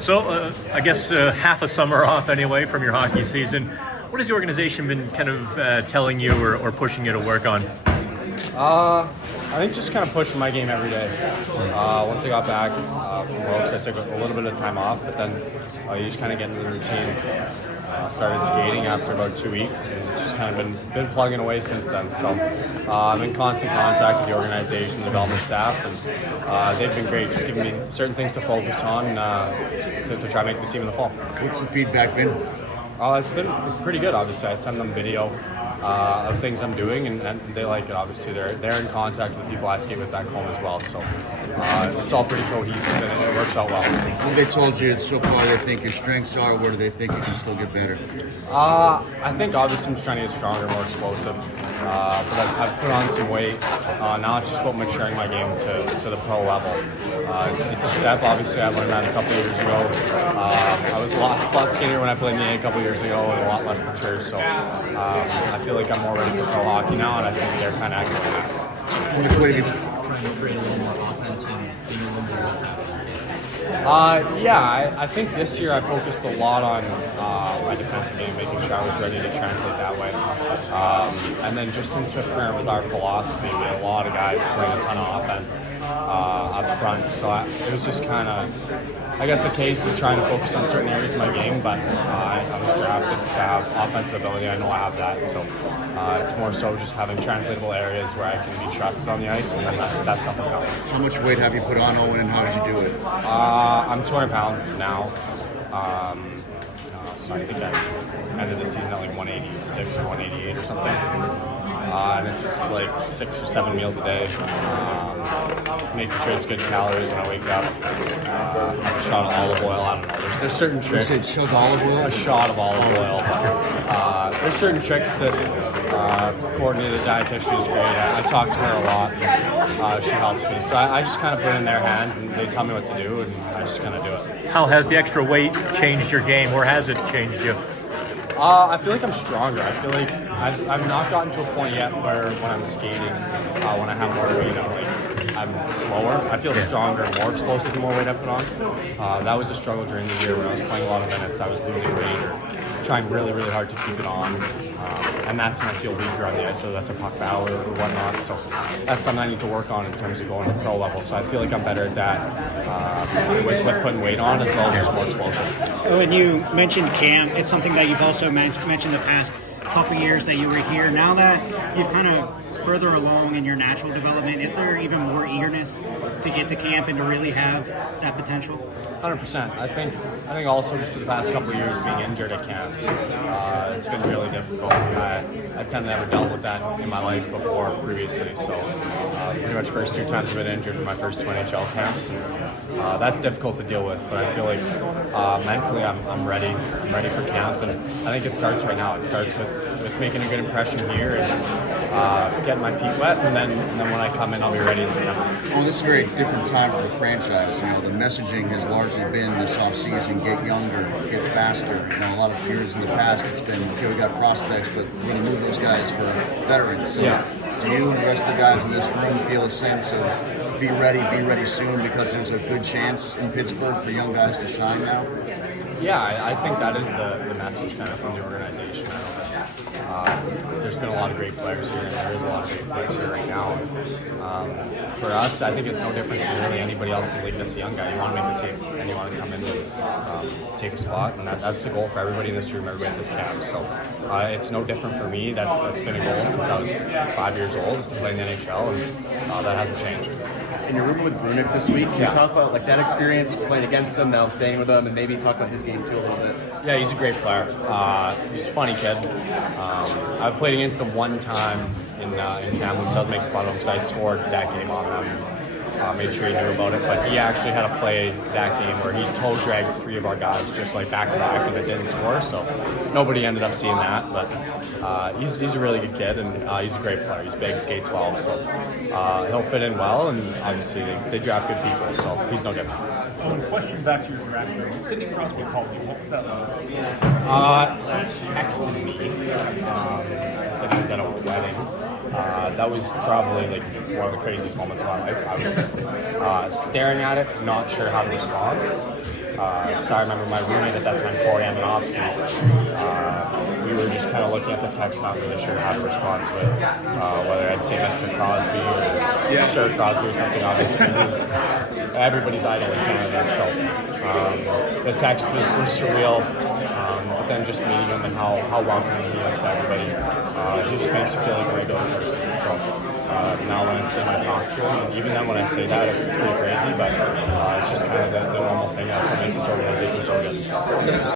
So, I guess half a summer off anyway from your hockey season. What has the organization been kind of telling you or pushing you to work on? I think just kind of pushing my game every day. Once I got back from Wilkes, I took a little bit of time off, but then you just kind of get into the routine. Started skating after about 2 weeks, and it's just kind of been plugging away since then. So I'm in constant contact with the organization, the development staff, and they've been great, just giving me certain things to focus on to try to make the team in the fall. What's the feedback been? It's been pretty good, obviously. I send them video of things I'm doing, and they like it, obviously. They're in contact with people I skate with back home as well, so it's all pretty cohesive, and it works out well. What they told you so far they think your strengths are, where do they think you can still get better? I think obviously I'm just trying to get stronger, more explosive. But I've put on some weight. Now it's just about maturing my game to the pro level. It's a step. Obviously, I learned that a couple years ago. I was a lot skinnier when I played in the A a couple years ago, and a lot less mature. So I feel like I'm more ready for pro hockey now, and I think they're kind of acting on that. Which way do you? Trying to create a little more offense and being a little more well-balanced. I think this year I focused a lot on my defensive game, making sure I was ready to translate that way. And then just in Swift Current with our philosophy, we had a lot of guys playing a ton of offense up front. So it was just kind of, I guess, a case of trying to focus on certain areas of my game, but I was drafted to have offensive ability. I know I have that. So it's more so just having translatable areas where I can be trusted on the ice, and then that stuff will come. How much weight have you put on, Owen, and how did you do it? I'm 200 pounds now. So I think I ended the season at like 186 or 188 or something. And it's like 6 or 7 meals a day. Making sure it's good calories when I wake up. A shot of olive oil. I don't know. There's certain tricks. You said shot of olive oil? A shot of olive oil. But, there's certain tricks that coordinated dietitian is great at. I talk to her a lot. She helps me. So I just kind of put it in their hands, and they tell me what to do, and I just kind of do it. How has the extra weight changed your game, or has it changed you? I feel like I'm stronger. I feel like I've not gotten to a point yet where when I'm skating, when I have more weight, I'm slower. I feel stronger, more explosive the more weight I put on. That was a struggle during the year when I was playing a lot of minutes. I was losing weight or trying really, really hard to keep it on. And that's when I feel weaker on the ice, whether that's a puck battle or whatnot. So that's something I need to work on in terms of going to the pro level. So I feel like I'm better at that with putting weight on as well as just more explosive. When you mentioned camp, it's something that you've also mentioned the past couple years that you were here. Now that you've kind of further along in your natural development, is there even more eagerness to get to camp and to really have that potential? 100%. I think also just for the past couple of years being injured at camp, it's been really difficult. I've kind of never dealt with that in my life before previously. So pretty much first 2 times I've been injured for my first 2 NHL camps. And, that's difficult to deal with, but I feel like mentally I'm ready. I'm ready for camp, and I think it starts right now. It starts with making a good impression here and getting my feet wet, and then when I come in, I'll be ready to come. Well, this is a very different time for the franchise. You know, the messaging has largely been this offseason: get younger, get faster. You know, a lot of years in the past, it's been, okay, we got prospects, but we're going to move those guys for veterans. So do you and the rest of the guys in this room feel a sense of be ready soon, because there's a good chance in Pittsburgh for young guys to shine now? Yeah, I think that is the message kind of from the organization. There's been a lot of great players here, and there is a lot of great players here right now. For us, I think it's no different than really anybody else in the league that's a young guy. You want to make the team, and you want to come in and take a spot, and that's the goal for everybody in this room, everybody at this camp. So it's no different for me. That's been a goal since I was 5 years old, is to play in the NHL, and that hasn't changed. In your room with Brunick this week, can you talk about like that experience playing against him, now staying with him, and maybe talk about his game too a little bit? Yeah, he's a great player. He's a funny kid. I've played against him one time in Kamloops. I was making fun of him because I scored that game on him. Made sure he knew about it, but he actually had a play that game where he toe dragged 3 of our guys just like back to back, and it didn't score. So nobody ended up seeing that, but he's a really good kid, and he's a great player. He's big, skate 12, so he'll fit in well, and obviously they draft good people, so he's no different. Question back to your draft year. When Sidney Crosby called you, what was that like? He texted me. Said he was at a wedding. That was probably like one of the craziest moments of my life. I was staring at it, not sure how to respond. So I remember my roommate at that time, Corey, I'm an we were just kind of looking at the text, not really sure how to respond to it. Whether I'd say Mr. Crosby or Sir Crosby or something, obviously. Everybody's idol in Canada, so the text was surreal. But then just meeting him and how welcoming he is to everybody, he just makes you feel like a regular person. So now when I see him, I talk to him, and even then when I say that, it's pretty crazy, but it's just kind of the normal thing. That's what makes this organization so good.